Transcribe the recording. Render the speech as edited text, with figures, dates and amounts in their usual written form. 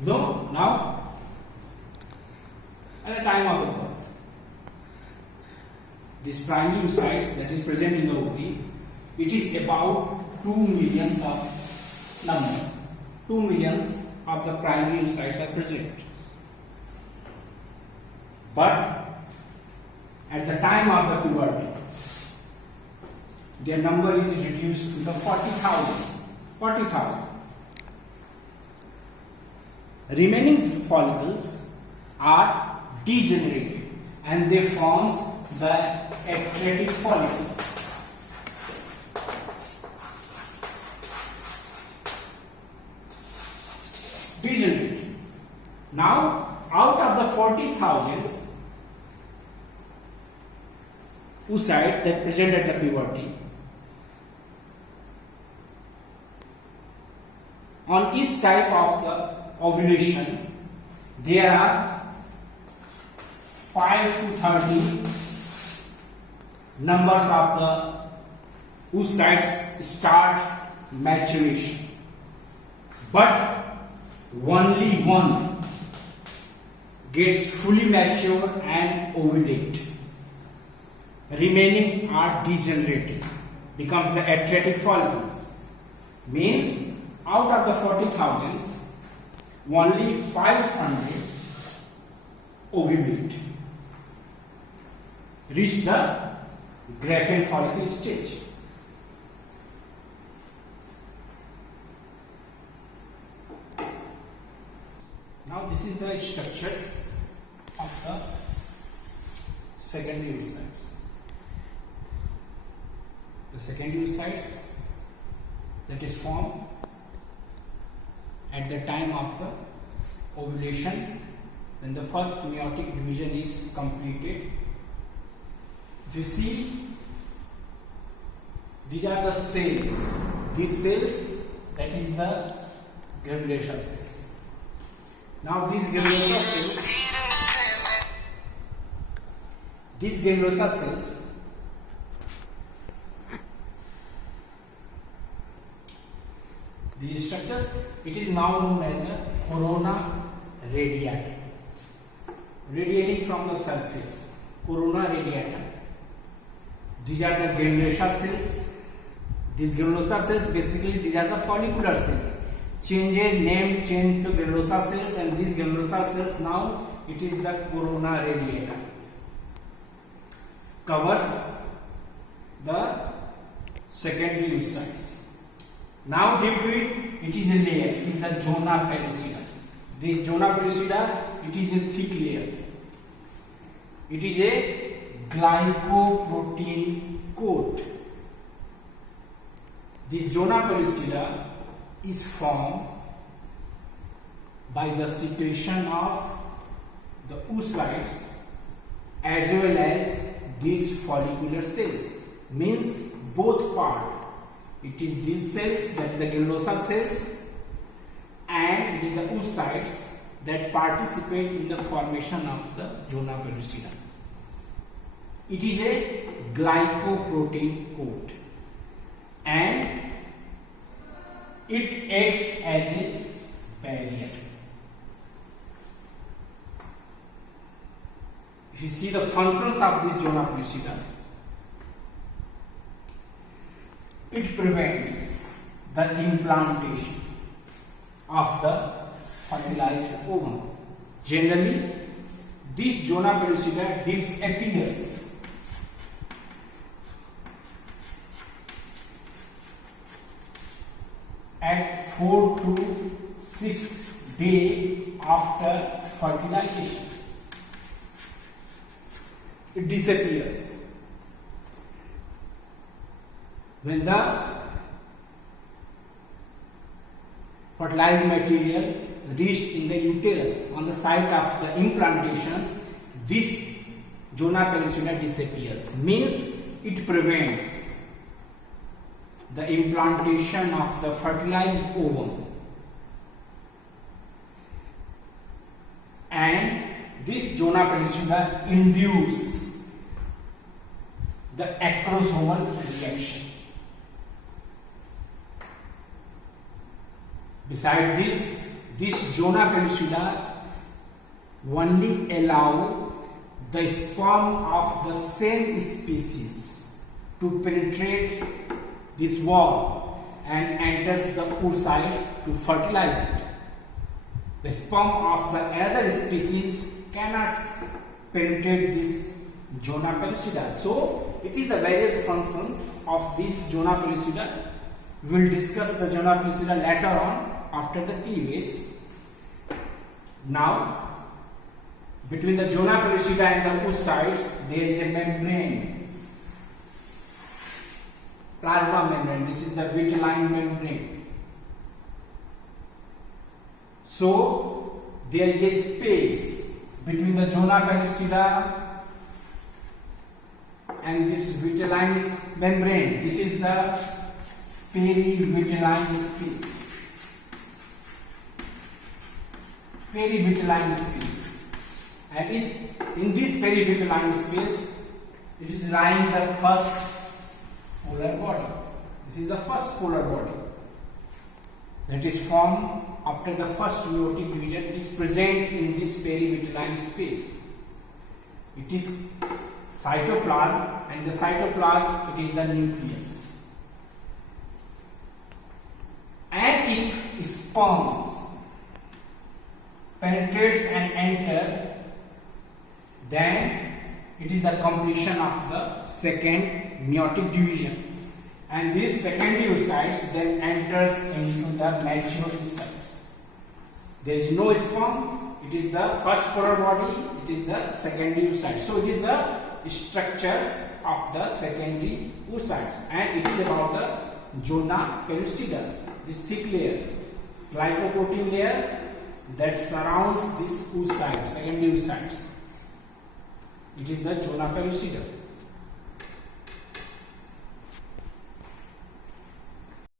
No, now at the time of the birth, this primary oocytes that is present in the ovary, which is about 2 millions of number. 2 millions of the primary oocytes are present. But at the time of the puberty, their number is reduced to the 40,000. 40,000. Remaining follicles are degenerated and they form the atretic follicles. Degenerated. Now, out of the 40,000 oocytes that present at the puberty, on each type of the ovulation, there are 5 to 30 numbers of the oocytes start maturation, but only one gets fully mature and ovulate. Remainings are degenerated, becomes the atretic follicles. Means out of the 40,000, only 500 ovulate, reach the Graafian follicle stage. Now this is the structures of the secondary oocytes. The secondary oocytes that is formed at the time of the ovulation, when the first meiotic division is completed. If you see, these are the cells. These cells, that is the granulation cells. Now these granulosa cells, these structures, it is now known as the corona radiata, radiating from the surface. Corona radiata. These are the granulosa cells. These granulosa cells, basically these are the follicular cells. Change to granulosa cells, and these granulosa cells now it is the corona radiata. Covers the secondary oocytes. Now deep to it is a layer, it is the zona pellucida. This zona pellucida, it is a thick layer. It is a glycoprotein coat. This zona pellucida is formed by the secretion of the oocytes as well as these follicular cells. Means both part. It is these cells, that is the granulosa cells, and it is the oocytes that participate in the formation of the zona pellucida. It is a glycoprotein coat and it acts as a barrier. If you see the functions of this zona pellucida, it prevents the implantation of the fertilized ovum. Generally, this zona pellucida disappears at 4 to 6 days after fertilization. It disappears. When the fertilized material reached in the uterus on the site of the implantations, this zona pellucida disappears. Means it prevents the implantation of the fertilized ovum, and this zona pellucida induces the acrosomal reaction. Besides this, this zona pellucida only allow the sperm of the same species to penetrate this wall and enters the oocyte to fertilize it. The sperm of the other species cannot penetrate this zona pellucida. So it is the various functions of this zona pellucida. We will discuss the zona pellucida later on after the cleavage. Now, between the zona pellucida and the oocytes, there is a membrane, plasma membrane. This is the vitelline membrane. So, there is a space between the zona pellucida and this vitelline membrane. This is the perivitelline space. Perivitelline space, and is in this perivitelline space it is lying the first polar body. This is the first polar body that is formed after the first meiotic division. It is present in this perivitelline space. It is cytoplasm, and the cytoplasm, it is the nucleus. And if sperms penetrates and enter, then it is the completion of the second meiotic division, and these secondary oocytes then enters into the mature oocytes. There is no sperm, it is the first polar body, it is the secondary oocyte. So it is the structures of the secondary oocytes, and it is about the zona pellucida, this thick layer, glycoprotein layer that surrounds this oocyte, secondary oocytes. It is the zona pellucida.